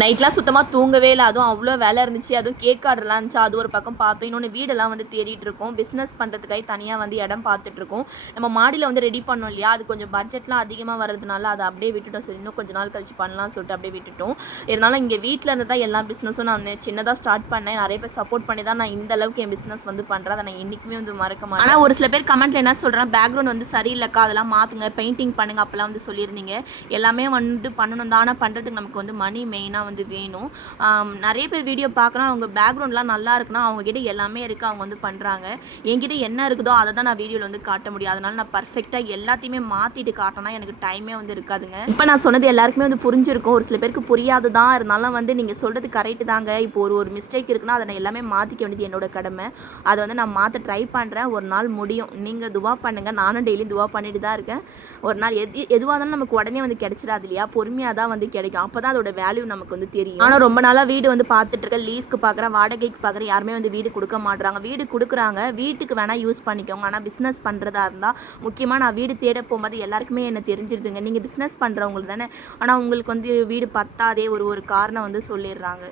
நைட்லாம் சுத்தமாக தூங்கவே இல்லை. அதுவும் அவ்வளோ வேலை இருந்துச்சு. அதுவும் கேக் ஆர்டர்லாம் இருந்துச்சு. அது ஒரு பக்கம் பார்த்தோம். இன்னொன்று வீடெல்லாம் வந்து தேடிட்டு இருக்கோம். பிஸ்னஸ் பண்ணுறதுக்காக தனியாக வந்து இடம் பார்த்துட்ருக்கோம் நம்ம மாடியில் வந்து ரெடி பண்ணோம் இல்லையா? அது கொஞ்சம் பட்ஜெட்லாம் அதிகமாக வர்றதுனால அதை அப்படியே விட்டுட்டோம். சரி இன்னும் கொஞ்ச நாள் கழிச்சு பண்ணலாம் சொல்லிட்டு அப்படியே விட்டுட்டோம். இருந்தாலும் இங்கே வீட்டில் இருந்து தான் எல்லா பிஸ்னஸும் நான் சின்னதாக ஸ்டார்ட் பண்ணேன். நிறைய பேர் சப்போர்ட் பண்ணி தான் நான் இந்த அளவுக்கு என் பிஸ்னஸ் வந்து பண்ணுறேன் அதை நான் என்றைக்குமே வந்து மறக்க மாட்டேன். ஆனால் ஒரு சில பேர் கமெண்ட்டில் என்ன சொல்கிறேன் பேக்ரவுண்ட் வந்து சரியில்லைக்கா? அதெல்லாம் மாற்றுங்க பெயிண்டிங் பண்ணுங்க. அப்போல்லாம் வந்து சொல்லியிருந்தீங்க. எல்லாமே வந்து பண்ணணும் தான். ஆனால் பண்ணுறதுக்கு நமக்கு வந்து மணி மெயினாக வந்து வேணும். நிறைய பேர் வீடியோ பார்க்குறோம் அவங்க பேக்ரவுண்ட்லாம் நல்லா இருக்குன்னா அவங்கக்கிட்ட எல்லாமே இருக்குது அவங்க வந்து பண்ணுறாங்க என்கிட்ட என்ன இருக்குதோ அதை தான் நான் வீடியோவில் வந்து காட்ட முடியும். அதனால் நான் பர்ஃபெக்டாக எல்லாத்தையுமே மாற்றிட்டு காட்டினா எனக்கு டைமே வந்து இருக்காதுங்க. இப்போ நான் சொன்னது எல்லாருக்குமே வந்து புரிஞ்சிருக்கும். ஒரு சில பேருக்கு புரியாது தான் இருந்தாலும் வந்து நீங்கள் சொல்கிறது கரெக்டு தாங்க. இப்போ ஒரு ஒரு மிஸ்டேக் இருக்குன்னா அதை நான் எல்லாமே மாற்றிக்க வேண்டியது என்னோட கடமை. அதை வந்து நான் மாற்ற ட்ரை பண்ணுறேன் ஒரு நாள் முடியும். நீங்கள் துவா பண்ணுங்கள் நானும் டெய்லியும் துவா பண்ணிட்டு தான் இருக்கேன். ஒரு நாள் எது எதுவாக இருந்தாலும் நமக்கு உடனே வந்து கிடச்சிடாது இல்லையா? பொறுமையாக தான் வந்து கிடைக்கும். அப்போ தான் அதோட வேல்யூ நமக்கு வந்து தெரியும். ஆனால் ரொம்ப நாளாக வீடு வந்து பார்த்துட்டு இருக்க லீஸ்க்கு பார்க்குறேன் வாடகைக்கு பார்க்குறேன். யாருமே வந்து வீடு கொடுக்க மாட்றாங்க. வீடு கொடுக்குறாங்க. வீட்டுக்கு வேணால் யூஸ் பண்ணிக்கோங்க. ஆனால் பிஸ்னஸ் பண்ணுறதா இருந்தால் முக்கியமாக நான் வீடு தேட போகும்போது எல்லாருக்குமே என்ன தெரிஞ்சிருதுங்க. நீங்கள் பிஸ்னஸ் பண்ணுறவங்களுக்கு தானே. ஆனால் உங்களுக்கு வந்து வீடு பத்தாதே ஒரு ஒரு காரணம் வந்து சொல்லிடுறாங்க.